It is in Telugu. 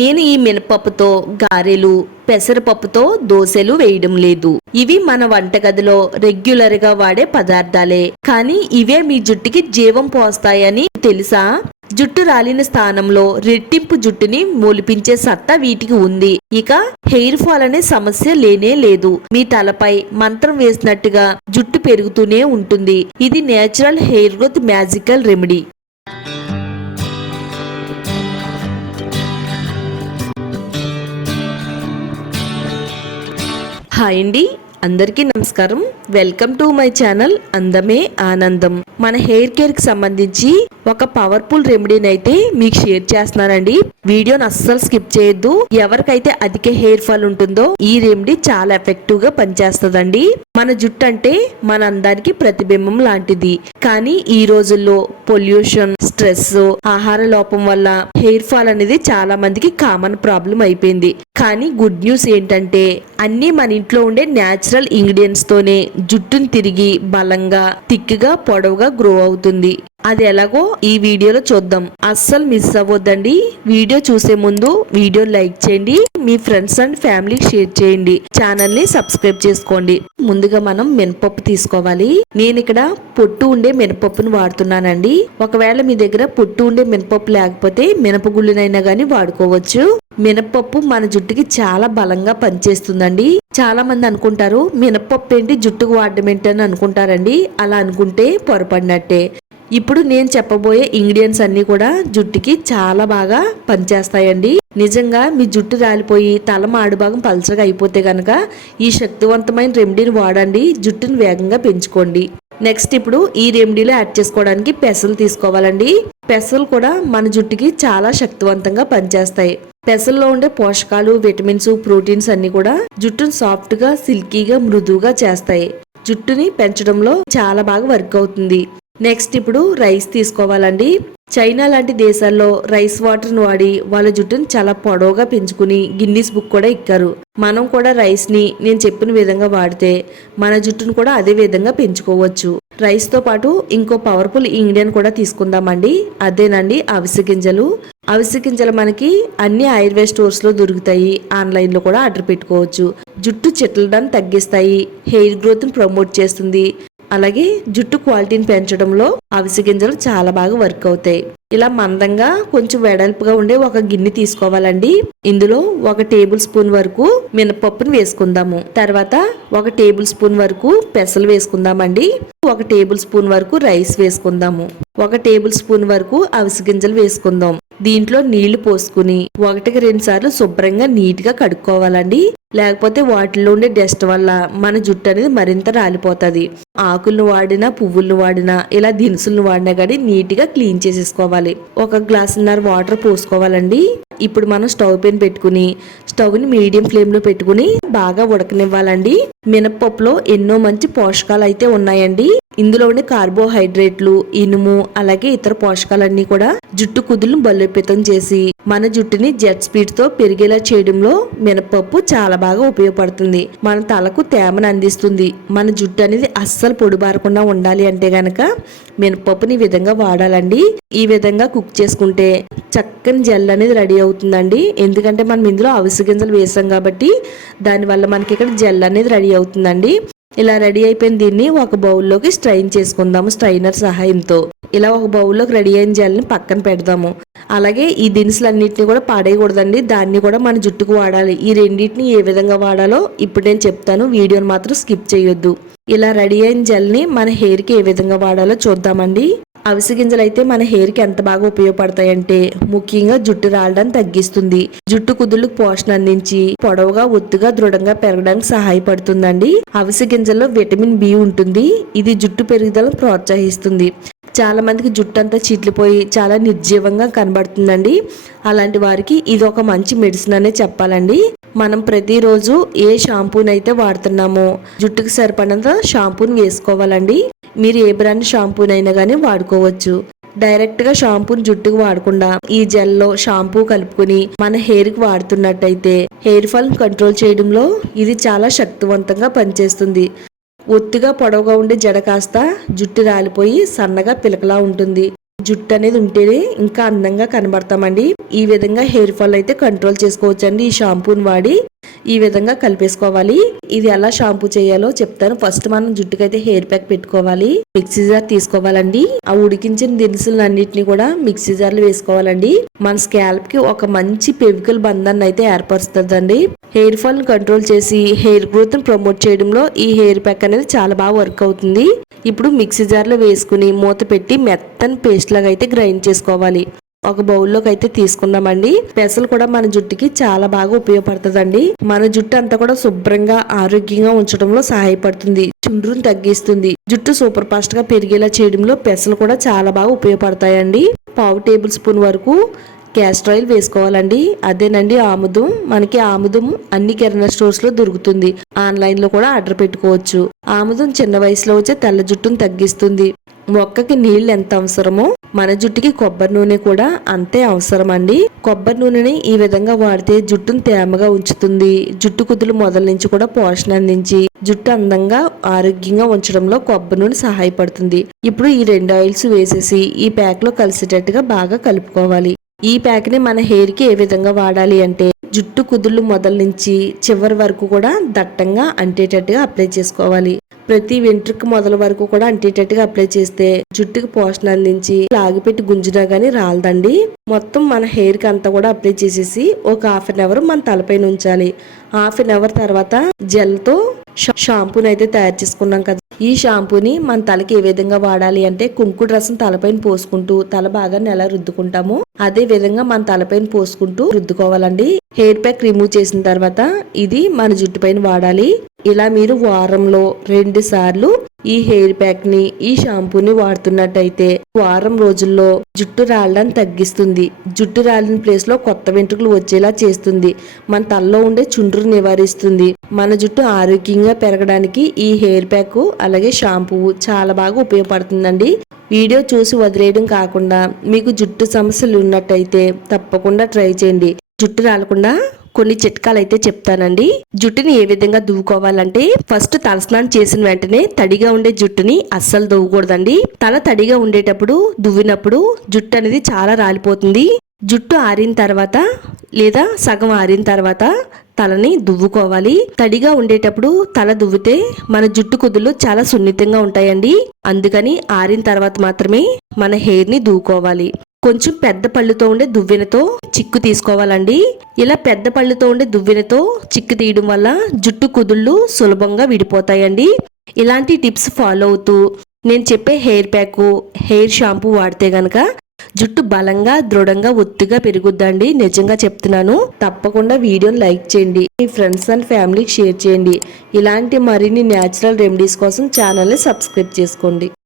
నేను ఈ మినపప్పుతో గారెలు, పెసరపప్పుతో దోశలు వేయడం లేదు. ఇవి మన వంటగదిలో రెగ్యులర్ గా వాడే పదార్థాలే. కానీ ఇవే మీ జుట్టుకి జీవం పోస్తాయని తెలుసా? జుట్టు రాలిన స్థానంలో రెట్టింపు జుట్టుని మొలిపించే సత్తా వీటికి ఉంది. ఇక హెయిర్ ఫాల్ అనే సమస్య లేనే లేదు. మీ తలపై మంత్రం వేసినట్టుగా జుట్టు పెరుగుతూనే ఉంటుంది. ఇది natural hair growth magical remedy. Hi అండి, అందరికీ నమస్కారం. వెల్కమ్ టు మై ఛానల్ అందమే ఆనందం. మన హెయిర్ కేర్ కి సంబంధించి ఒక పవర్ఫుల్ రెమెడీని అయితే మీకు షేర్ చేస్తున్నానండి. వీడియోని అస్సలు స్కిప్ చేయొద్దు. ఎవరికైతే అధిక హెయిర్ ఫాల్ ఉంటుందో ఈ రెమెడీ చాలా ఎఫెక్టివ్ గా పనిచేస్తుందండి. మన జుట్టు అంటే మన అందానికి ప్రతిబింబం లాంటిది. కానీ ఈ రోజుల్లో పొల్యూషన్, స్ట్రెస్, ఆహార లోపం వల్ల హెయిర్ ఫాల్ అనేది చాలా మందికి కామన్ ప్రాబ్లం అయిపోయింది. కానీ గుడ్ న్యూస్ ఏంటంటే అన్ని మన ఇంట్లో ఉండే న్యాచురల్ ఇంగ్రీడియంట్స్ తోనే జుట్టును తిరిగి బలంగా, థిక్గా, పొడవుగా గ్రో అవుతుంది. అది ఎలాగో ఈ వీడియోలో చూద్దాం. అస్సలు మిస్ అవ్వద్దండి. వీడియో చూసే ముందు వీడియో లైక్ చేయండి, మీ ఫ్రెండ్స్ అండ్ ఫ్యామిలీకి షేర్ చేయండి, ఛానల్ ని సబ్స్క్రైబ్ చేసుకోండి. ముందుగా మనం మినపప్పు తీసుకోవాలి. నేను ఇక్కడ పొట్టు ఉండే మినపప్పును వాడుతున్నానండి. ఒకవేళ మీ దగ్గర పొట్టు ఉండే మినపప్పు లేకపోతే మినపగుళ్ళనైనా గానీ వాడుకోవచ్చు. మినపప్పు మన జుట్టుకి చాలా బలంగా పనిచేస్తుందండి. చాలా మంది అనుకుంటారు మినపప్పు ఏంటి జుట్టుకు వాడడం ఏంటని అనుకుంటారండి. అలా అనుకుంటే పొరపడినట్టే. ఇప్పుడు నేను చెప్పబోయే ఇంగ్రీడియంట్స్ అన్ని కూడా జుట్టుకి చాలా బాగా పనిచేస్తాయండి. నిజంగా మీ జుట్టు రాలిపోయి తల మాడుభాగం పలచగా అయిపోతే గనక ఈ శక్తివంతమైన రెమెడీని వాడండి. జుట్టును వేగంగా పెంచుకోండి. నెక్స్ట్ ఇప్పుడు ఈ రెమెడీలో యాడ్ చేసుకోవడానికి పెసలు తీసుకోవాలండి. పెసలు కూడా మన జుట్టుకి చాలా శక్తివంతంగా పనిచేస్తాయి. పెసల్లో ఉండే పోషకాలు, విటమిన్స్, ప్రోటీన్స్ అన్ని కూడా జుట్టును సాఫ్ట్ గా, సిల్కీగా, మృదువుగా చేస్తాయి. జుట్టుని పెంచడంలో చాలా బాగా వర్క్ అవుతుంది. నెక్స్ట్ ఇప్పుడు రైస్ తీసుకోవాలండి. చైనా లాంటి దేశాల్లో రైస్ వాటర్ ను వాడి వాళ్ళ జుట్టును చాలా పొడవుగా పెంచుకుని గిన్నీస్ బుక్ కూడా ఎక్కారు. మనం కూడా రైస్ ని నేను చెప్పిన విధంగా వాడితే మన జుట్టును కూడా అదే విధంగా పెంచుకోవచ్చు. రైస్ తో పాటు ఇంకో పవర్ఫుల్ ఇంగ్రీడియంట్ కూడా తీసుకుందామండి. అదేనండి అవిసె గింజలు. అవిసె గింజలు మనకి అన్ని ఆయుర్వేద స్టోర్స్ లో దొరుకుతాయి. ఆన్లైన్ లో కూడా ఆర్డర్ పెట్టుకోవచ్చు. జుట్టు చిట్లడాన్ని తగ్గిస్తాయి, హెయిర్ గ్రోత్ ని ప్రమోట్ చేస్తుంది. అలాగే జుట్టు క్వాలిటీని పెంచడంలో అవిసె గింజలు చాలా బాగా వర్క్ అవుతాయి. ఇలా మందంగా కొంచెం వెడల్పుగా ఉండే ఒక గిన్నె తీసుకోవాలండి. ఇందులో 1 టేబుల్ స్పూన్ వరకు మినపప్పును వేసుకుందాము. తర్వాత 1 టేబుల్ స్పూన్ వరకు పెసలు వేసుకుందామండి. 1 టేబుల్ స్పూన్ వరకు రైస్ వేసుకుందాము. 1 టేబుల్ స్పూన్ వరకు అవిసె గింజలు వేసుకుందాం. దీంట్లో నీళ్లు పోసుకుని 1కి 2 సార్లు శుభ్రంగా నీట్ గా కడుక్కోవాలండి. లేకపోతే వాటిలో ఉండే డస్ట్ వల్ల మన జుట్టు అనేది మరింత రాలిపోతుంది. ఆకులను వాడినా, పువ్వులను వాడినా, ఇలా దినుసులను వాడినా కానీ నీట్ గా క్లీన్ చేసేసుకోవాలి. 1 గ్లాసున్నర వాటర్ పోసుకోవాలండి. ఇప్పుడు మనం స్టవ్ పైన పెట్టుకుని స్టవ్ ని మీడియం ఫ్లేమ్ లో పెట్టుకుని బాగా ఉడకనివ్వాలండి. మినపప్పులో ఎన్నో మంచి పోషకాలు అయితే ఉన్నాయండి. ఇందులో ఉండే కార్బోహైడ్రేట్లు, ఇనుము, అలాగే ఇతర పోషకాలన్నీ కూడా జుట్టు కుదులను బలోపేతం చేసి మన జుట్టుని జెట్ స్పీడ్ తో పెరిగేలా చేయడంలో మినపప్పు చాలా బాగా ఉపయోగపడుతుంది. మన తలకు తేమను అందిస్తుంది. మన జుట్టు అనేది అస్సలు పొడిబారకుండా ఉండాలి అంటే గనక మినపప్పుని ఈ విధంగా వాడాలండి. ఈ విధంగా కుక్ చేసుకుంటే చక్కని జెల్ అనేది రెడీ అవుతుందండి. ఎందుకంటే మనం ఇందులో అవిసె గింజలు వేసాం కాబట్టి దానివల్ల మనకి ఇక్కడ జెల్ అనేది రెడీ అవుతుందండి. ఇలా రెడీ అయిపోయిన దీన్ని ఒక బౌల్లోకి స్ట్రైన్ చేసుకుందాము స్ట్రైనర్ సహాయంతో. ఇలా ఒక బౌల్లోకి రెడీ అయిన జెల్ని పక్కన పెడదాము. అలాగే ఈ దినుసులన్నింటినీ కూడా పాడేయకూడదండి. దాన్ని కూడా మన జుట్టుకు వాడాలి. ఈ రెండింటిని ఏ విధంగా వాడాలో ఇప్పుడు నేను చెప్తాను. వీడియోని మాత్రం స్కిప్ చేయొద్దు. ఇలా రెడీ అయిన జెల్ని మన హెయిర్ కి ఏ విధంగా వాడాలో చూద్దామండి. అవిసె గింజలు అయితే మన హెయిర్ కి ఎంత బాగా ఉపయోగపడతాయంటే ముఖ్యంగా జుట్టు రాలడాన్ని తగ్గిస్తుంది. జుట్టు కుదుళ్ళకు పోషణ అందించి పొడవుగా, ఒత్తుగా, దృఢంగా పెరగడానికి సహాయపడుతుందండి. అవిసె గింజల్లో విటమిన్ బి ఉంటుంది. ఇది జుట్టు పెరుగుదలను ప్రోత్సహిస్తుంది. చాలా మందికి జుట్టు అంతా చీట్లిపోయి చాలా నిర్జీవంగా కనబడుతుందండి. అలాంటి వారికి ఇది ఒక మంచి మెడిసిన్ అనే చెప్పాలండి. మనం ప్రతిరోజు ఏ షాంపూనైతే వాడుతున్నామో జుట్టుకు సరిపడినంత షాంపూని వేసుకోవాలండి. మీరు ఏ బ్రాండ్ షాంపూనైనా కానీ వాడుకోవచ్చు. డైరెక్ట్ గా షాంపూని జుట్టుకు వాడకుండా ఈ జెల్లో షాంపూ కలుపుకుని మన హెయిర్ కి వాడుతున్నట్టయితే హెయిర్ ఫాల్ కంట్రోల్ చేయడంలో ఇది చాలా శక్తివంతంగా పనిచేస్తుంది. ఒత్తిగా పొడవుగా ఉండే జడ కాస్త జుట్టు రాలిపోయి సన్నగా పిలకలా ఉంటుంది. జుట్టు అనేది ఉంటేనే ఇంకా అందంగా కనబడతామండి. ఈ విధంగా హెయిర్ ఫాల్ అయితే కంట్రోల్ చేసుకోవచ్చండి ఈ షాంపూని వాడి. ఈ విధంగా కలిపేసుకోవాలి. ఇది ఎలా షాంపూ చేయాలో చెప్తాను. ఫస్ట్ మనం జుట్టుకైతే హెయిర్ ప్యాక్ పెట్టుకోవాలి. మిక్సీ జార్ తీసుకోవాలండి. ఆ ఉడికించిన దినుసులు అన్నిటిని కూడా మిక్సీ జార్ లో వేసుకోవాలండి. మన స్కాల్ప్ కి ఒక మంచి పెవికల్ బంధాన్ని అయితే ఏర్పరుస్తుందండి. హెయిర్ ఫాల్ ని కంట్రోల్ చేసి హెయిర్ గ్రోత్ ని ప్రమోట్ చేయడంలో ఈ హెయిర్ ప్యాక్ అనేది చాలా బాగా వర్క్ అవుతుంది. ఇప్పుడు మిక్సీ జార్ లో వేసుకుని మూత పెట్టి మెత్తని పేస్ట్ లాగా అయితే గ్రైండ్ చేసుకోవాలి. ఒక బౌల్లోకి అయితే తీసుకున్నామండి. పెసలు కూడా మన జుట్టుకి చాలా బాగా ఉపయోగపడుతుందండి. మన జుట్టు అంతా కూడా శుభ్రంగా ఆరోగ్యంగా ఉంచడంలో సహాయపడుతుంది. చుండ్రుని తగ్గిస్తుంది. జుట్టు సూపర్ ఫాస్ట్ గా పెరిగేలా చేయడంలో పెసలు కూడా చాలా బాగా ఉపయోగపడతాయండి. పావు టేబుల్ స్పూన్ వరకు క్యాస్టర్ ఆయిల్ వేసుకోవాలండి. అదేనండి ఆముదం. మనకి ఆముదం అన్ని కిరాణా స్టోర్స్ లో దొరుకుతుంది. ఆన్లైన్ లో కూడా ఆర్డర్ పెట్టుకోవచ్చు. ఆముదం చిన్న వయసులో వచ్చే తెల్ల జుట్టును తగ్గిస్తుంది. మొక్కకి నీళ్లు ఎంత అవసరమో మన జుట్టుకి కొబ్బరి నూనె కూడా అంతే అవసరం అండి. కొబ్బరి నూనెని ఈ విధంగా వాడితే జుట్టును తేమగా ఉంచుతుంది. జుట్టు కుదులు మొదల నుంచి కూడా పోషణ అందించి జుట్టు అందంగా ఆరోగ్యంగా ఉంచడంలో కొబ్బరి నూనె సహాయపడుతుంది. ఇప్పుడు ఈ 2 ఆయిల్స్ వేసేసి ఈ ప్యాక్ లో కలిసేటట్టుగా బాగా కలుపుకోవాలి. ఈ ప్యాక్ ని మన హెయిర్ కి ఏ విధంగా వాడాలి అంటే జుట్టు కుదుళ్ళు మొదల నుంచి చివరి వరకు కూడా దట్టంగా అంటేటట్టుగా అప్లై చేసుకోవాలి. ప్రతి వెంట్రుక మొదల వరకు కూడా అంటేటట్టుగా అప్లై చేస్తే జుట్టుకి పోషణ అందించి లాగిపెట్టి గుంజినా గానీ రాలదండి. మొత్తం మన హెయిర్ కి అంతా కూడా అప్లై చేసేసి ఒక 1/2 అవర్ మన తలపైన ఉంచాలి. 1/2 అవర్ తర్వాత జెల్ తో షాంపూని అయితే తయారు చేసుకున్నాం కదా. ఈ షాంపూని మన తలకి ఏ విధంగా వాడాలి అంటే కుంకుడు రసం తలపైన పోసుకుంటూ తల బాగా ఎలా రుద్దుకుంటామో అదే విధంగా మన తలపైన పోసుకుంటూ రుద్దుకోవాలండి. హెయిర్ ప్యాక్ రిమూవ్ చేసిన తర్వాత ఇది మన జుట్టు పైన వాడాలి. ఇలా మీరు వారంలో 2 సార్లు ఈ హెయిర్ ప్యాక్ ని ఈ షాంపూని వాడుతున్నట్టయితే వారం రోజుల్లో జుట్టు రాలడాన్ని తగ్గిస్తుంది. జుట్టు రాలిన ప్లేస్ లో కొత్త వెంట్రుకలు వచ్చేలా చేస్తుంది. మన తలలో ఉండే చుండ్రు నివారిస్తుంది. మన జుట్టు ఆరోగ్యంగా పెరగడానికి ఈ హెయిర్ ప్యాక్ అలాగే షాంపూ చాలా బాగా ఉపయోగపడుతుందండి. వీడియో చూసి వదిలేయడం కాకుండా మీకు జుట్టు సమస్యలు ఉన్నట్టయితే తప్పకుండా ట్రై చేయండి. జుట్టు రాలకుండా కొన్ని చిట్కాలు అయితే చెప్తానండి. జుట్టుని ఏ విధంగా దువ్వుకోవాలంటే ఫస్ట్ తలస్నానం చేసిన వెంటనే తడిగా ఉండే జుట్టుని అస్సలు దువ్వకూడదండి. తల తడిగా ఉండేటప్పుడు దువ్వినప్పుడు జుట్టు అనేది చాలా రాలిపోతుంది. జుట్టు ఆరిన తర్వాత లేదా సగం ఆరిన తర్వాత తలని దువ్వుకోవాలి. తడిగా ఉండేటప్పుడు తల దువ్వితే మన జుట్టు కుదుళ్ళు చాలా సున్నితంగా ఉంటాయండి. అందుకని ఆరిన తర్వాత మాత్రమే మన హెయిర్ ని దువ్వుకోవాలి. కొంచెం పెద్ద పళ్ళుతో ఉండే దువ్వెనతో చిక్కు తీసుకోవాలండి. ఇలా పెద్ద పళ్ళుతో ఉండే దువ్వెనతో చిక్కు తీయడం వల్ల జుట్టు కుదుళ్ళు సులభంగా విడిపోతాయండి. ఇలాంటి టిప్స్ ఫాలో అవుతూ నేను చెప్పే హెయిర్ ప్యాక్ హెయిర్ షాంపూ వాడితే గనక జుట్టు బలంగా దృఢంగా ఒత్తుగా పెరుగుద్దండి. నిజంగా చెప్తున్నాను. తప్పకుండా వీడియోని లైక్ చేయండి. మీ ఫ్రెండ్స్ అండ్ ఫ్యామిలీకి షేర్ చేయండి. ఇలాంటి మరిన్ని న్యాచురల్ రెమెడీస్ కోసం ఛానల్ని సబ్స్క్రైబ్ చేసుకోండి.